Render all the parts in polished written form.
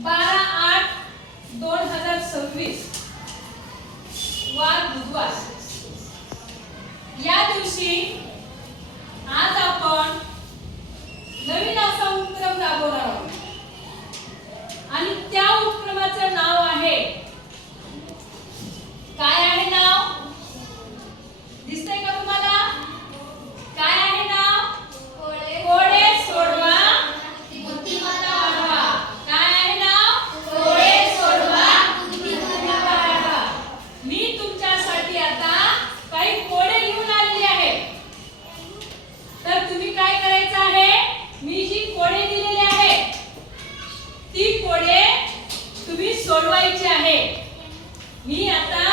12/8/2026 वार बुधवार या दिवशी आज आपण नवीन असा उपक्रम राबवणार आहोत आणि त्या उपक्रमाचं नाव आहे, काय आहे नाव? दिसतंय का तुम्हाला? काय आहे नाव? कोडे सोडवा बुद्धिमत्ता वाढवा. काय आहे नाव? कोडे सोडवा बुद्धिमत्ता वाढवा. मी तुमच्यासाठी आता काही कोडे घेऊन आलेली आहे. तर तुम्ही काय करायचं आहे? मी जी कोडे दिलेली आहे ती कोडे तुम्ही सोडवायची आहे. मी आता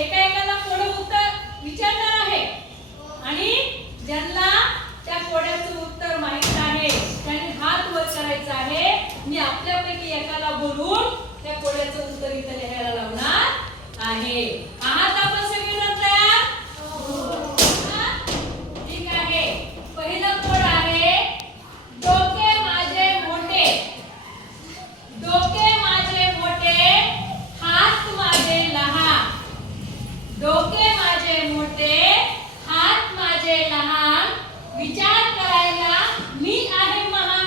एकाला कोडं उत्तर विचारणार आहे आणि ज्यांना त्या कोड्याचं उत्तर माहित आहे त्यांनी हात वर करायचा आहे. मी आपल्यापैकी एकाला बोलून त्या कोड्याचं उत्तर इथे लिहायला लावणार आहे. आहात आपण सगळेजण तयार? ठीक आहे. पहिलं कोड आहे, डोके माझे मोठे, डोके माझे मोठे, हात माझे लहान. डोके माझे मोठे, हात माझे लहान, विचार करायला मी आहे महान,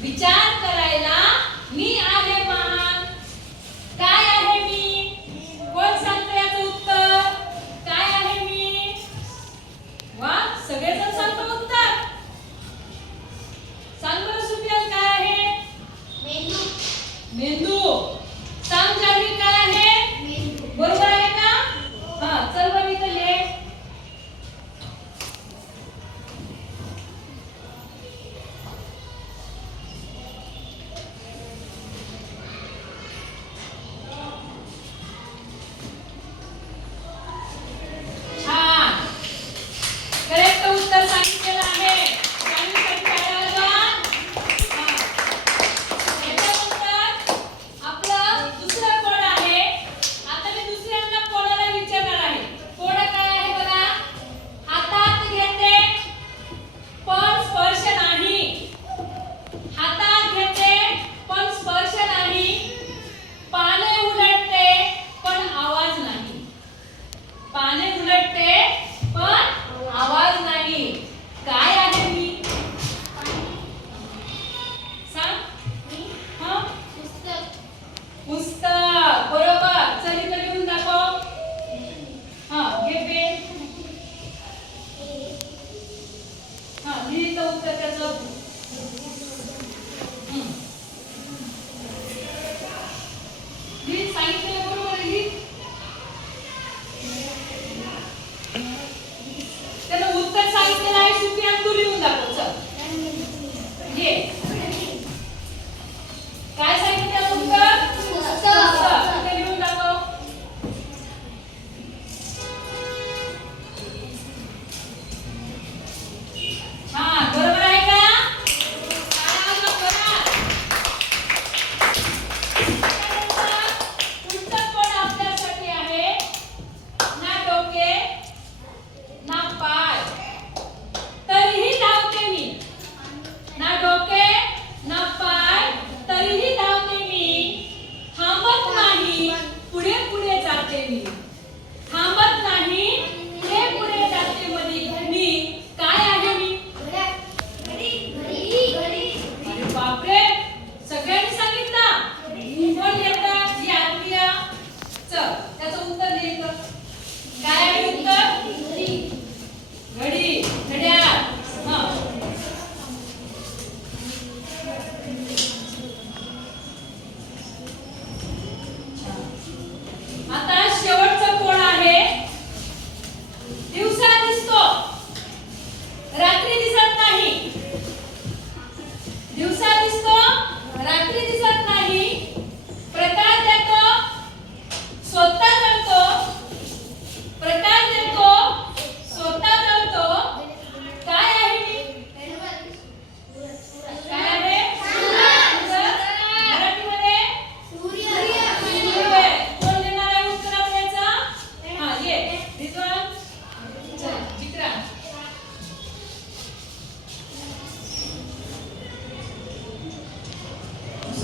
विचार करायला मी आहे महान. काय आहे मी? कोण सांगतं याचं उत्तर? काय आहे मी? वा, सगळेजण सांगतो उत्तर. सांग बरं सुफियान, काय आहे? मेंदू. मेंदू. सांग जान्हवी, काय आहे? मेंदू. बरोबर आहे का? हा, चल बरं इथं लिह. छान. करेक्ट उत्तर सांगितलेलं आहे. जान्हवीसाठी टाळ्या वाजवा. हा. याच्यानंतर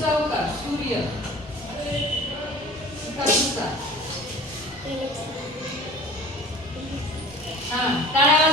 सावकार सूर्य कसा हा टाळ्या